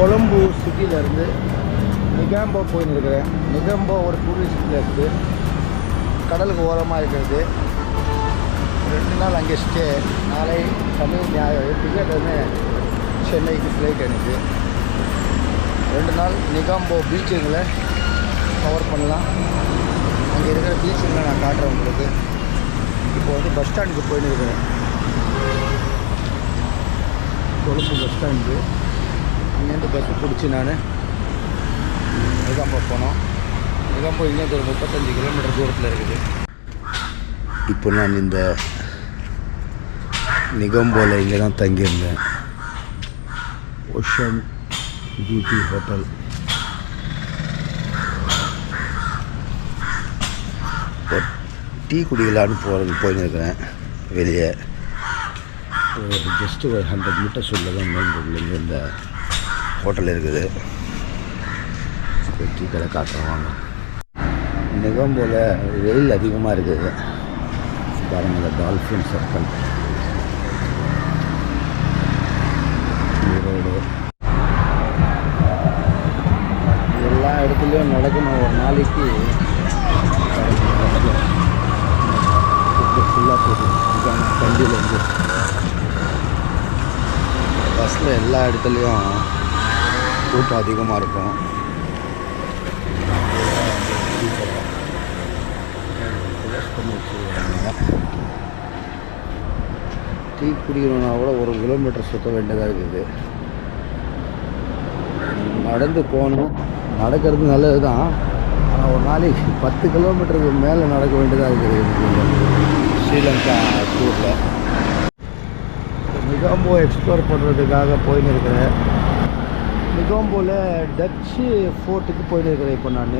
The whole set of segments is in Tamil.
கொழம்பு சிட்டியிலேருந்து நிகாம்போ போயின்னு இருக்கிறேன். நிகாம்போ ஒரு டூரிஸ்ட் பிளேஸு, கடலுக்கு ஓரமாக இருக்கிறது. 2 நாள் அங்கே ஸ்டே. நாளை சனி ஞாயிறு டிக்கெட் வந்து சென்னைக்கு ஃப்ளைட் எனக்கு. 2 நாள் நிகாம்போ பீச்சுங்களை கவர் பண்ணலாம். அங்கே இருக்கிற பீச்சுங்களை நான் காட்டுறேன் உங்களுக்கு. இப்போ வந்து பஸ் ஸ்டாண்டுக்கு போயின்னு இருக்கிறேன். Colombo bus stand. இங்கேருந்து பஸ்ஸு பிடிச்சி நான் நிகாம்போ போனோம். நிகாம்போ இங்கேருந்து ஒரு 35 கிலோமீட்டர் தூரத்தில் இருக்குது. இப்போ நான் இந்த நிகாம்போவில் இங்கே தான் தங்கியிருந்தேன். Ocean beauty hotel. டீ குடிக்கலான்னு போயின்னு இருக்கிறேன் வெளியே. ஜஸ்ட்டு ஒரு 100 மீட்டர்ஸ் உள்ள தான் மெயின் ரோட்லேருந்து இந்த ஹோட்டல் இருக்குது. டீ கடை காட்டுறோம் வாங்க. நிகாம்போவில் வெயில் அதிகமாக இருக்குது. பாருங்கள், இந்த டால்ஃபின் சர்க்கிள் ரோடு. எல்லா இடத்துலையும் நடக்கணும். ஒரு நாளைக்கு ஃபுல்லாக போகுது. வண்டியிலேருந்து பஸ்ஸில் எல்லா இடத்துலையும் கூட்டம் அதிகமாக இருக்கும். டீ குடிக்கணுன்னா கூட 1 கிலோமீட்டர் சுற்ற வேண்டியதாக இருக்குது. நடந்து போகணும். நடக்கிறது நல்லது தான். ஆனால் ஒரு நாளைக்கு 10 கிலோமீட்டருக்கு மேலே நடக்க வேண்டியதாக இருக்குது. ஸ்ரீலங்கா டூரில் நிகாம்போ எக்ஸ்ப்ளோர் பண்ணுறதுக்காக போயின்னு இருக்கிறேன். நிகாம்போவில் டச்சு ஃபோர்ட்டுக்கு போயின்னு இருக்கிறேன் இப்போ நான்.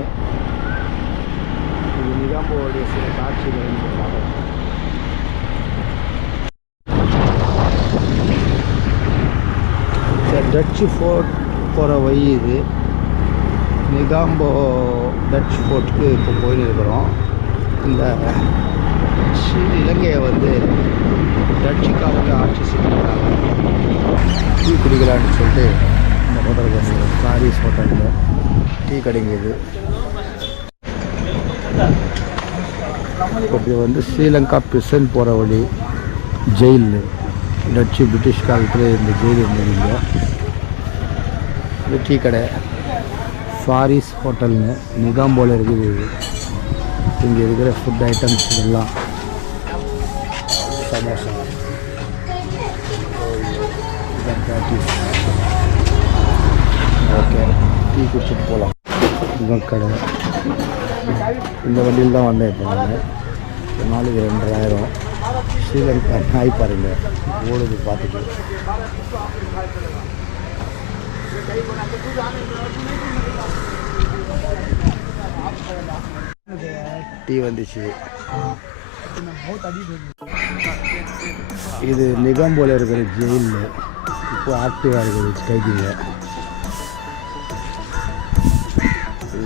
இது நிகாம்போவுடைய சில காட்சிகள். டச்சு ஃபோர்ட் போகிற வழி இது. நிகாம்போ டச் ஃபோர்ட்டுக்கு இப்போ போயின்னு இருக்கிறோம். இந்த இலங்கையை வந்து டச்சுக்காரங்க ஆட்சி செஞ்சுருக்காங்க. டீ குடிக்கலான்னு சொல்லிட்டு இந்த ஹோட்டலுக்கு வந்து சாரீஸ் ஹோட்டலில் டீ கிடைக்குது. இப்படி வந்து ஸ்ரீலங்கா பிரிசன் போகிற வழி. ஜெயில் டச்சு பிரிட்டிஷ் காலத்தில் இந்த ஜெயில் இருந்ததுங்க. இது டீ கடை ஃபாரிஸ் ஹோட்டல்னு நிகாம்போவில் இருக்குது. இங்கே இருக்கிற ஃபுட் ஐட்டம்ஸ் இதெல்லாம் சமோசா, ஓகே. டீ குடிச்சிட்டு போகலாம். இதுதான் கடை. இந்த வண்டியில் தான் வந்தேன் இப்போ நான். ஒரு நாளைக்கு 2000. ஸ்ரீலங்கா நாய் பாருங்க ஓடுது பார்த்துட்டு. டீ வந்துச்சு. இது நிகாம்போவில் இருக்கிற ஜெயிலில் இப்போ ஆக்டிவாக இருக்குது கைதிங்க.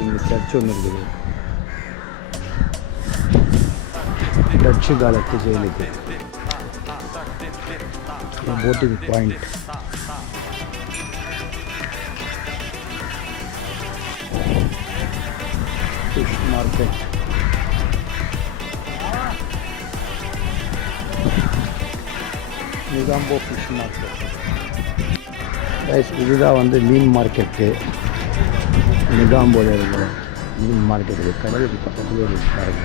இங்கே சர்ச் ஒன்று இருக்குது. டச்சு காலத்து ஜெயிலுக்கு boating point. Fish market. Negombo fish market. இதுதான் வந்து மீன் மார்க்கெட்டு. நிகாம்போவில் இருக்கிற மீன் மார்க்கெட்டு கடலுக்கு பக்கத்துலேயே இருக்காங்க.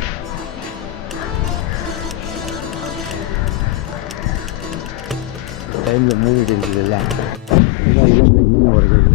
டைமில் மூவிட்டு இருக்குது எல்லாம். இதுதான் இலங்கை மீனவர்கள்.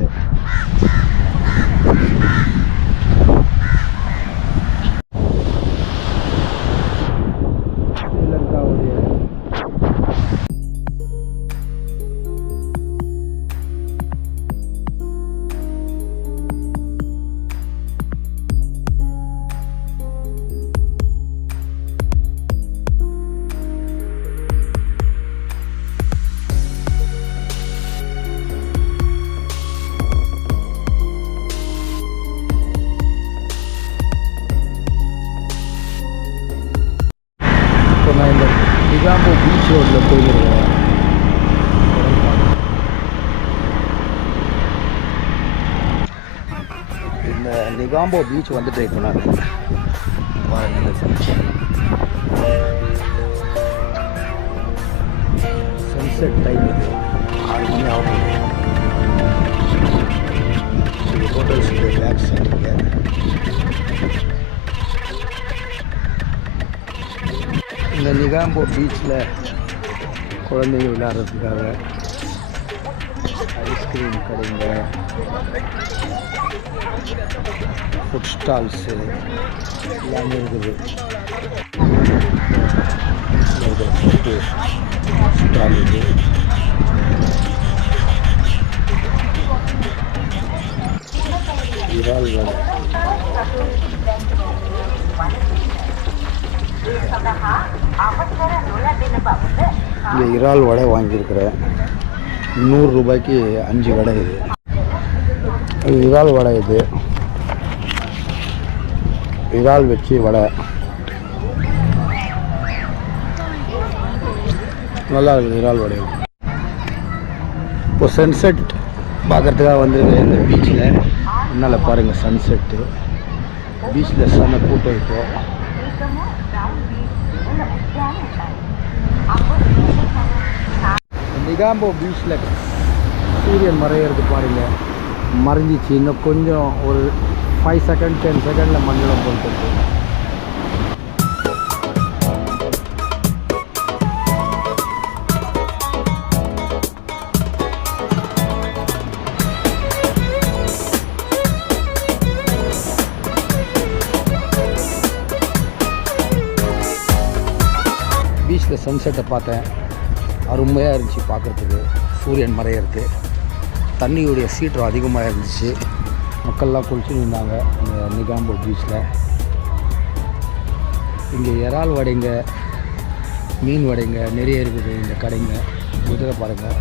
நிகாம்போ பீச் வந்துட்டு இப்போ நான் பாருங்க சன்செட் டைம் இது 6 மணி ஆகும். இது ஹோட்டல்ஸுக்கு பேக் சைடுங்க. இந்த நிகாம்போ பீச்சில் குழந்தைங்க விளையாடுறதுக்காக ஐஸ்கிரீம் கடைங்க, ஃபுட் ஸ்டால்ஸு எல்லாமே இருக்குது. ஃபுட்டு ஸ்டால் இது. இறால் வடை, இங்கே இறால் வடை வாங்கியிருக்கிறேன். 100 ரூபாய்க்கு 5 வடை. இது இறால் வடை. இது இறால் வச்சு வடை நல்லா இருக்குது. இறால் வடை இப்போ சன்செட் பார்க்குறதுக்காக வந்து இந்த பீச்சில் முன்னால் பாருங்கள் சன்செட்டு. பீச்சில் செம்ம கூட்டம். இப்போ நிகாம்போ பீச்சில் சூரியன் மறையிறது பாருங்கள். மறைஞ்சிச்சு. இன்னும் கொஞ்சம் ஒரு 5 செகண்ட் 10 செகண்டில் மண்டலம் போட்டு. பீச்சில் சன்செட்டை பார்த்தேன். அருமையாக இருந்துச்சு பார்க்குறதுக்கு. சூரியன் மறையிறது, தண்ணியுடைய சீற்றம் அதிகமாக இருந்துச்சு. மக்கள்லாம் குளிச்சுட்டு இருந்தாங்க இந்த நிகாம்போ பீச்சில். இங்கே இறால் வடைங்க, மீன் வடைங்க நிறைய இருக்குது. இந்த கடைங்க குதிரை பாருங்கள்.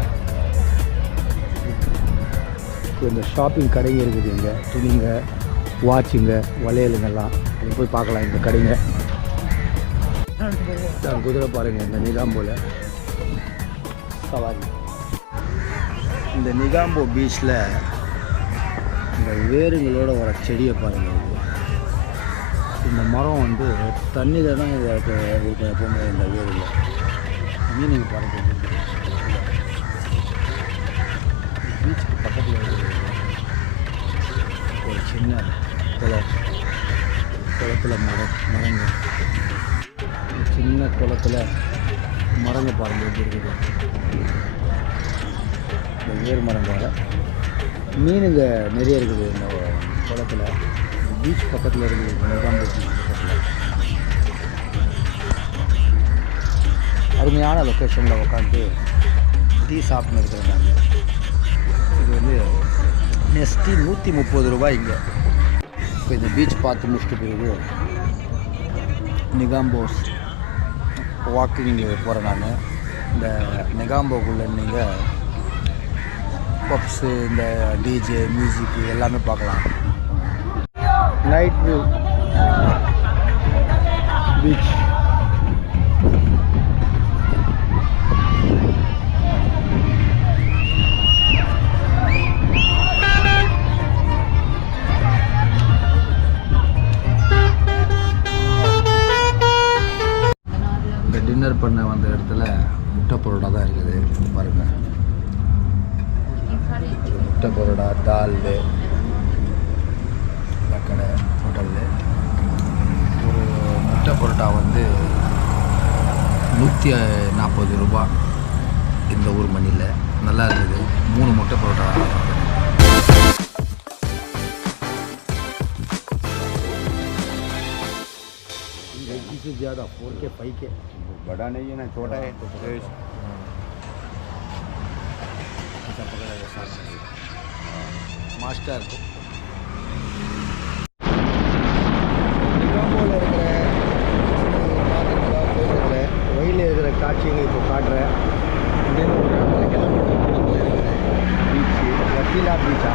இந்த ஷாப்பிங் கடைங்க இருக்குது. இங்கே துணிங்க, வாட்சுங்க, வளையலுங்கெல்லாம் இங்கே போய் பார்க்கலாம். இந்த கடைங்க குதிரை பாருங்கள். இந்த நிகாம்போவில் சவாரி. இந்த நிகாம்போ பீச்சில் இந்த வேருங்களோட வர செடியை பாருங்கள். இந்த மரம் வந்து தண்ணியில் தான் இருக்கும் எப்போவுமே. இந்த வேரில் மீனிங் பாருங்கள். பீச்சுக்கு பக்கத்தில் ஒரு சின்ன குளத்தில் மரங்க, சின்ன குளத்தில் மரங்க பாருங்கள் எப்படி இருக்குது. இந்த வேர் மரங்க, மீனுங்க நிறைய இருக்குது இந்த குளத்தில். பீச் பக்கத்தில் இருக்குது. நிகாம்போ பீச் பக்கத்தில் அருமையான லொக்கேஷனில் உட்காந்து டீ சாப்பிட்னு இருக்கிறாங்க. இது வந்து நெஸ்டி 130 ரூபாய் இங்கே. இப்போ இந்த பீச் பார்த்து முடிச்சுட்டு பிறகு நிகாம்போஸ் வாக்கிங் போகிறேன் நான். இந்த நிகாம்போக்குள்ளே நீங்கள் பப்ஸு, இந்த டிஜே, மியூசிக்கு எல்லாமே பார்க்கலாம். Night view beach. இந்த டின்னர் பண்ண வந்த இடத்துல முட்டை பரோட்டா தான் இருக்குது பாருங்கள். முட்டை பரோட்டா, தால் கடை ஹோட்டலில் ஒரு முட்டை பரோட்டா வந்து 140 ரூபா இந்த ஊர் மணியில். நல்லா இருக்குது. 3 முட்டை பரோட்டா. से ज़्यादा 4K 5K बड़ा नहीं है ना, छोटा है तो ऐसा पकड़ा साथ मास्टर வெயில் இருக்கிற காட்சிகளை இப்போ காட்டுறேன். இங்கேருந்து ஒரு 2 கிலோமீட்டர் பீச்சு, வக்கீலா பீச்சா.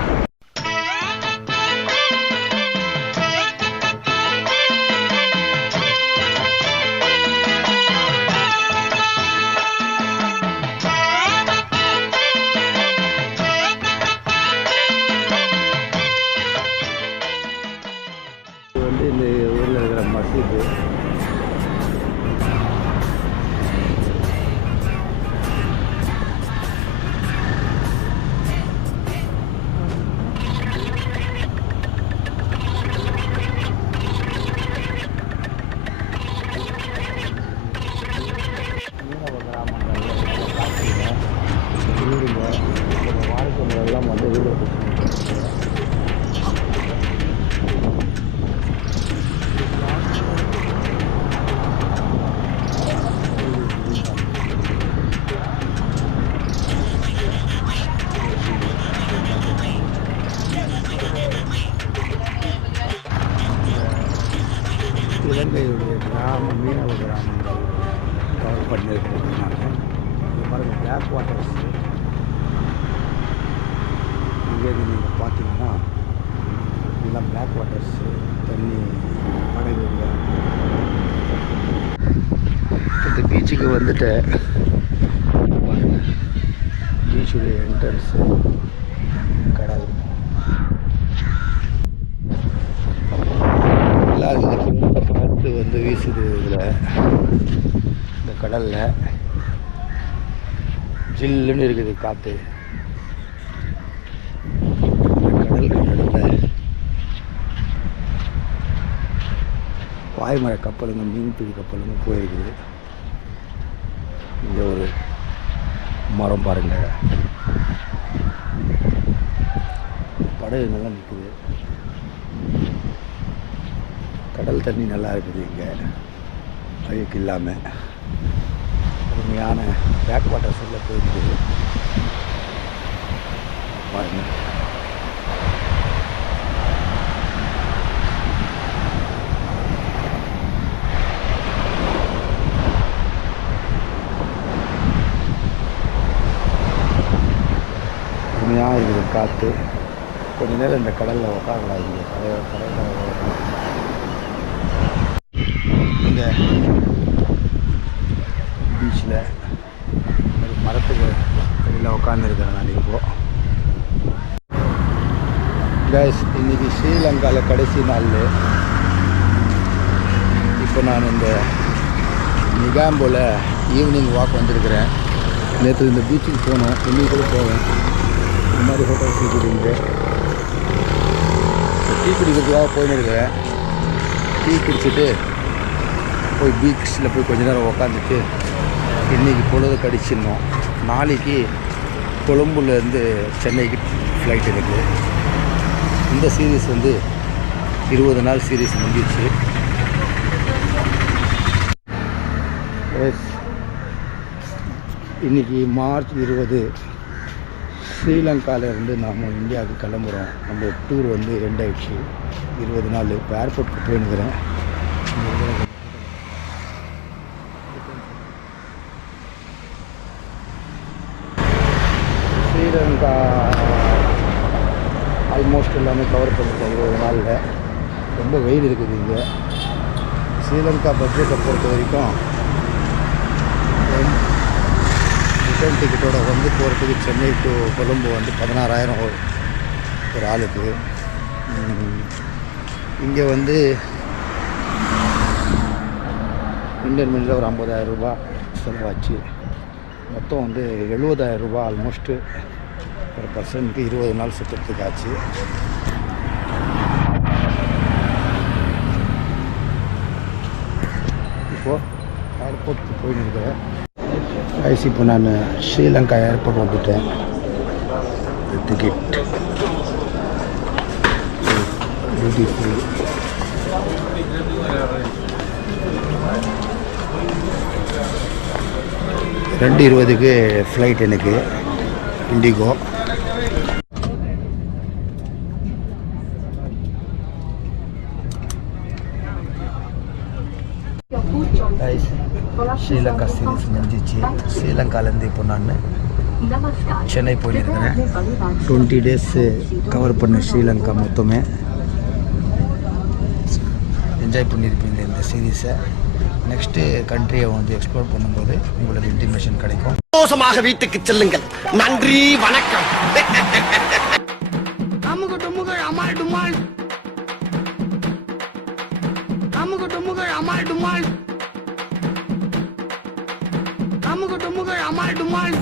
இலங்கையுடைய கிராமம் மீனவ கிராமங்கள் கவர் பண்ணியிருக்கிறதுனால இது மாதிரி பிளாக் வாட்டர்ஸ் இங்கே நீங்கள் பார்த்தீங்கன்னா இதெல்லாம் பிளாக் வாட்டர்ஸ் தண்ணி படகுங்க. இந்த பீச்சுக்கு வந்துட்டு பீச்சுடைய என்ட்ரன்ஸு கடல் நல்லா இருக்குது. காற்று வந்து வீசுது. இதில் இந்த கடலில் ஜில்லுன்னு இருக்குது காற்று. கடலுக்கு நடுவில் பாய்மர கப்பலுங்க மீன்பிடி கப்பலுங்க போயிருக்குது. இங்கே ஒரு மரம் பாருங்க, படகுங்கெல்லாம் நிற்குது. கடல் தண்ணி நல்லா இருக்குது. இங்கே அழுக்கு இல்லாமல் அருமையான பேக் வாட்டர்ஸ் உள்ள போயிருக்குது பாருங்க. அருமையாக இருக்குது காற்று. கொஞ்ச நேரம் இந்த கடலில் உட்காரலாம். இங்கே கடலில் இந்த பீச்சில் ஒரு மரத்துக்கு வெளியில் உட்காந்துருக்கிறேன் நான் இப்போது. கைஸ், இன்றைக்கி ஸ்ரீலங்காவில் கடைசி நாள். இப்போ நான் இந்த நிகாம்போவில் ஈவினிங் வாக் வந்திருக்கிறேன். நேற்று இந்த பீச்சுக்கு போனோம், இன்னைக்கு கூட போவேன். இந்த மாதிரி ஹோட்டல்ஸ் இருக்குதுங்க. டீ குடிக்கிறதுக்காக போயின்னு இருக்கிறேன். டீ குடிச்சிட்டு போய் பீச்சில் போய் கொஞ்ச நேரம் உக்காந்துட்டு இன்றைக்கி பொழுது கடிச்சிடணும். நாளைக்கு கொழும்புலேருந்து சென்னைக்கு ஃப்ளைட் இருக்குது. இந்த சீரீஸ் வந்து 20 நாள் சீரீஸ் முடிஞ்சிச்சு. இன்றைக்கி மார்ச் 20 ஸ்ரீலங்காவிலேருந்து நாம் இந்தியாவுக்கு கிளம்புறோம். நம்ம டூர் வந்து எண்ட் ஆகிடுச்சு. 20 நாள். இப்போ ஏர்போர்ட்டுக்கு போயின்னுக்கிறேன். ஸ்ரீலங்கா ஆல்மோஸ்ட் எல்லாமே கவர் பண்ணிட்டேன் 20 நாளில். ரொம்ப வெயில் இருக்குது இங்கே. ஸ்ரீலங்கா பட்ஜெட்டை பொறுத்த வரைக்கும் ரிட்டர்ன் டிக்கெட்டோட வந்து போகிறதுக்கு சென்னை டு கொழும்பு வந்து 16,000 ஒரு ஆளுக்கு. இங்கே வந்து இந்தியன் மணியில் ஒரு 50,000 ரூபா செலவாச்சு. மொத்தம் வந்து 70,000 ரூபா ஆல்மோஸ்ட்டு ஒரு பர்சனுக்கு 20 நாள் சுற்றுறதுக்கு ஆச்சு. இப்போது ஏர்போர்ட்டுக்கு போயின்னு இருக்கிறேன். இப்போ நான் ஸ்ரீலங்கா ஏர்போர்ட் வந்துட்டேன். Ticket beautiful. ரெண்டு 20க்கு ஃப்ளைட் எனக்கு இண்டிகோ. ஸ்ரீலங்கா சீரீஸ் முடிஞ்சிச்சு. ஸ்ரீலங்காலேருந்து இப்போ நான் சென்னை போயிருக்கிறேன். 20 டேஸ் கவர் பண்ண ஸ்ரீலங்கா மொத்தமே. என்ஜாய் பண்ணியிருப்பீங்க இந்த சீரீஸை. நெக்ஸ்ட்டு கண்ட்ரியை வந்து எக்ஸ்ப்ளோர் பண்ணும்போது உங்களுக்கு இன்டிமேஷன் கிடைக்கும். சந்தோஷமாக வீட்டுக்கு செல்லுங்கள். நன்றி, வணக்கம். அமுக டுமுகள் அமால் டுமால். அமுக டுமுகள் அமால் டுமால். அமுக டுமுகள் அமால் டுமால்.